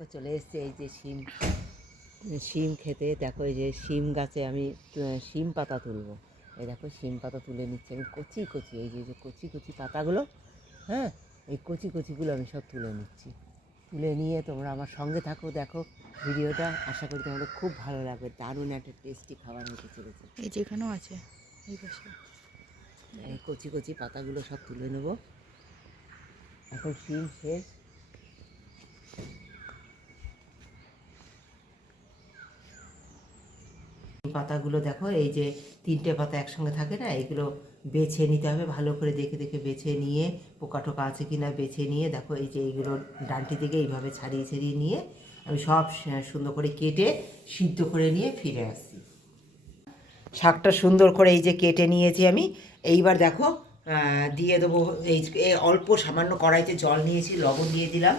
দেখো চলে এসছে এই যে শিম খেতে। দেখো এই যে শিম গাছে আমি শিম পাতা তুলবো। এই দেখো শিম পাতা তুলে নিচ্ছি আমি কচি কচি, এই যে কচি কচি পাতাগুলো, হ্যাঁ এই কচি কচিগুলো আমি সব তুলে নিচ্ছি। তুলে নিয়ে তোমরা আমার সঙ্গে থাকো, দেখো ভিডিওটা, আশা করি তোমাদের খুব ভালো লাগবে। দারুণ একটা টেস্টি খাবার হতে চলেছে। এই যেখানেও আছে এই পাশে। এই কচি কচি পাতাগুলো সব তুলে নেব। এখন শিম শেষ। পাতাগুলো দেখো, এই যে তিনটে পাতা একসঙ্গে থাকে না, এগুলো বেছে নিতে হবে ভালো করে, দেখে দেখে বেছে নিয়ে পোকা টোকা আছে কি না বেছে নিয়ে, দেখো এই যে এইগুলো ডান্টি থেকে এইভাবে ছাড়িয়ে ছাড়িয়ে নিয়ে আমি সব সুন্দর করে কেটে সিদ্ধ করে নিয়ে ফিরে আসছি। শাকটা সুন্দর করে এই যে কেটে নিয়েছি আমি। এইবার দেখো দিয়ে দেবো এই অল্প সামান্য কড়াইতে জল নিয়েছি, লবণ দিয়ে দিলাম,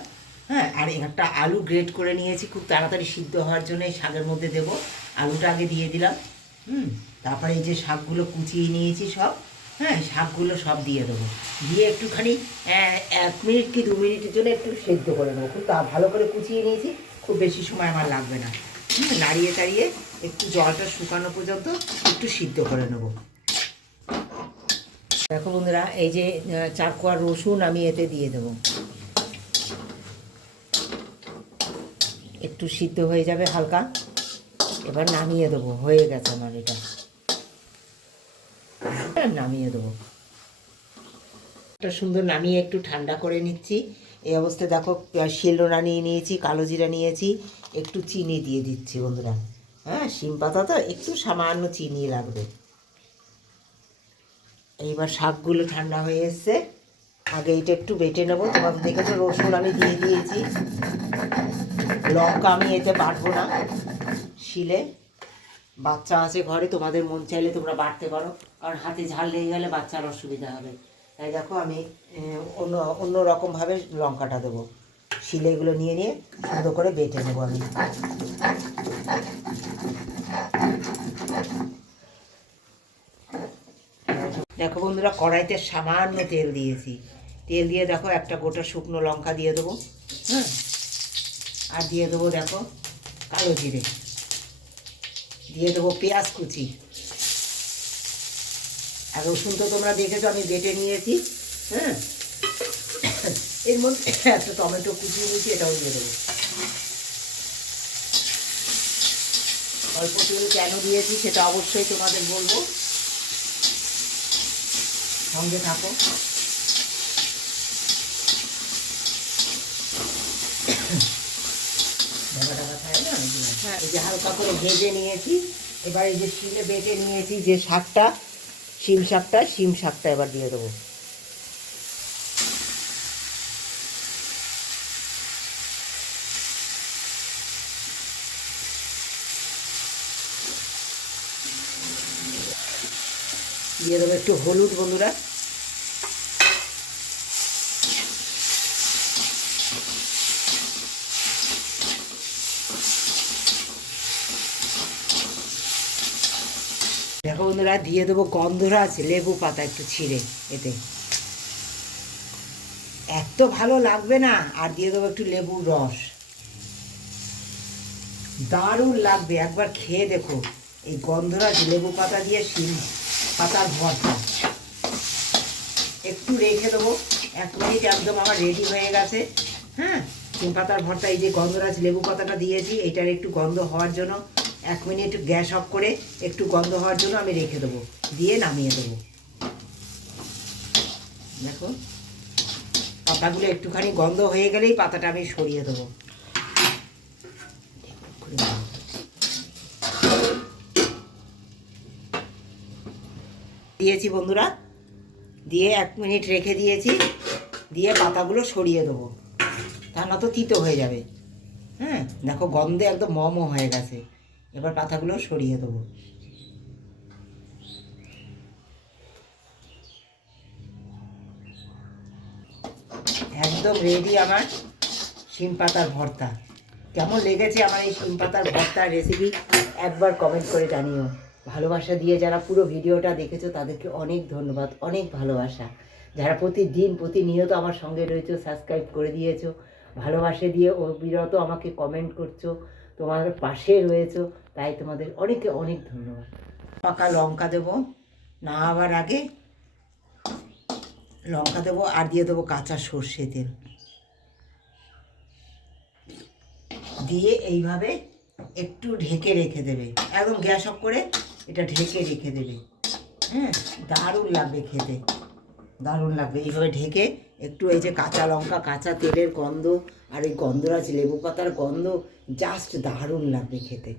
হ্যাঁ। আর একটা আলু গ্রেট করে নিয়েছি খুব তাড়াতাড়ি সিদ্ধ হওয়ার জন্য, এই শাকের মধ্যে দেবো। আলুটা আগে দিয়ে দিলাম, তারপরে এই যে শাকগুলো কুচিয়ে নিয়েছি সব, হ্যাঁ শাকগুলো সব দিয়ে দেবো। দিয়ে একটুখানি 1 মিনিট কি 2 মিনিটের জন্য একটু সেদ্ধ করে নেবো। খুব ভালো করে কুচিয়ে নিয়েছি, খুব বেশি সময় আমার লাগবে না। নাড়িয়ে টাড়িয়ে একটু জলটা শুকানো পর্যন্ত একটু সিদ্ধ করে নেব। দেখো বন্ধুরা, এই যে 4 কোয়া রসুন আমি এতে দিয়ে দেব। একটু সিদ্ধ হয়ে যাবে হালকা, এবার নামিয়ে দেবো। হয়ে গেছে আমার এটা, নামিয়ে দেবো। একটা সুন্দর নামিয়ে একটু ঠান্ডা করে নিচ্ছি। এই অবস্থায় দেখো শিলনোড়া নিয়ে নিয়েছি, কালো জিরা নিয়েছি, একটু চিনি দিয়ে দিচ্ছি বন্ধুরা। হ্যাঁ শিম পাতা তো একটু সামান্য চিনি লাগবে। এইবার শাকগুলো ঠান্ডা হয়ে এসছে, আগে এটা একটু বেটে নেবো। তোমাদের দেখেছো রসুন আমি দিয়ে দিয়েছি, লঙ্কা আমি এতে বাটবো না, শিলে। বাচ্চা আছে ঘরে, তোমাদের মন চাইলে তোমরা বাটতে পারো, কারণ হাতে ঝাল লেগে গেলে বাচ্চার অসুবিধা হবে। তাই দেখো আমি অন্য রকমভাবে লঙ্কাটা দেবো। শিলে এগুলো নিয়ে নিয়ে সুন্দর করে বেটে নেবো আমি। দেখো বন্ধুরা, কড়াইতে সামান্য তেল দিয়েছি। তেল দিয়ে দেখো একটা গোটা শুকনো লঙ্কা দিয়ে দেবো, হ্যাঁ। আর দিয়ে দেবো দেখো কালো জিরে, দিয়ে দেবো পেঁয়াজ কুচি। আর রসুন তো তোমরা দেখেছো আমি বেটে নিয়েছি, হ্যাঁ। এর মধ্যে একটা টমেটো কুচিয়ে নিয়েছি, এটাও দিয়ে দেবো। অল্প তেল কেন দিয়েছি সেটা অবশ্যই তোমাদের বলবো, সঙ্গে থাকো। এই যে হালকা করে ভেজে নিয়েছি। এবার এই যে শিলে বেটে নিয়েছি যে শাকটা, শিম শাকটা এবার দিয়ে দেবো। দিয়ে দেবো একটু হলুদ বন্ধুরা, দেখো বন্ধুরা দিয়ে দেবো গন্ধরাজ লেবু পাতা একটু ছিঁড়ে এতে, এত ভালো লাগবে না। আর দিয়ে দেবো একটু লেবুর রস, দারুণ লাগবে, একবার খেয়ে দেখো। এই গন্ধরাজ লেবু পাতা দিয়ে শিম পাতার ভর্তা। একটু রেখে দেবো 1 মিনিট, একদম আমার রেডি হয়ে গেছে, হ্যাঁ। শিম পাতার ভর্তা, এই যে গন্ধরাজ লেবু পাতাটা দিয়েছি, এইটার একটু গন্ধ হওয়ার জন্য 1 মিনিট গ্যাস অফ করে একটু গন্ধ হওয়ার জন্য আমি রেখে দেবো, দিয়ে নামিয়ে দেবো। দেখো পাতাগুলো একটুখানি গন্ধ হয়ে গেলেই পাতাটা আমি সরিয়ে দেবো। দিয়েছি বন্ধুরা, দিয়ে 1 মিনিট রেখে দিয়েছি, দিয়ে পাতাগুলো সরিয়ে দেবো, তা না তো তিতো হয়ে যাবে, হ্যাঁ। দেখো গন্ধে একদম মমো হয়ে গেছে। এবার পাতাগুলো সরিয়ে দেবো। একদম রেডি আমার শিম পাতার ভর্তা। কেমন লেগেছে আমার এই শিম পাতার ভর্তার রেসিপি একবার কমেন্ট করে জানিও। ভালোবাসা দিয়ে যারা পুরো ভিডিওটা দেখেছো তাদেরকে অনেক ধন্যবাদ, অনেক ভালোবাসা। যারা প্রতিদিন প্রতিনিয়ত আমার সঙ্গে রয়েছো, সাবস্ক্রাইব করে দিয়েছো, ভালোবাসে দিয়ে অবিরত আমাকে কমেন্ট করছো, তোমার পাশে রয়েছো, তাই তোমাদের অনেক অনেক ধন্যবাদ। পাকা লঙ্কা দেবো, নামাবার আগে লঙ্কা দেবো আর দিয়ে দেবো কাঁচা সর্ষে তেল, দিয়ে এইভাবে একটু ঢেকে রেখে দেবে, একদম গ্যাস অফ করে এটা ঢেকে রেখে দেবে। হ্যাঁ, দারুণ লাগবে খেতে, দারুণ লাগবে এইভাবে ঢেকে। একটু এই যে কাঁচা লঙ্কা, কাঁচা তেলের গন্ধ আর এই গন্ধরাজ লেবু পাতার গন্ধ, জাস্ট দারুণ লাগবে খেতে।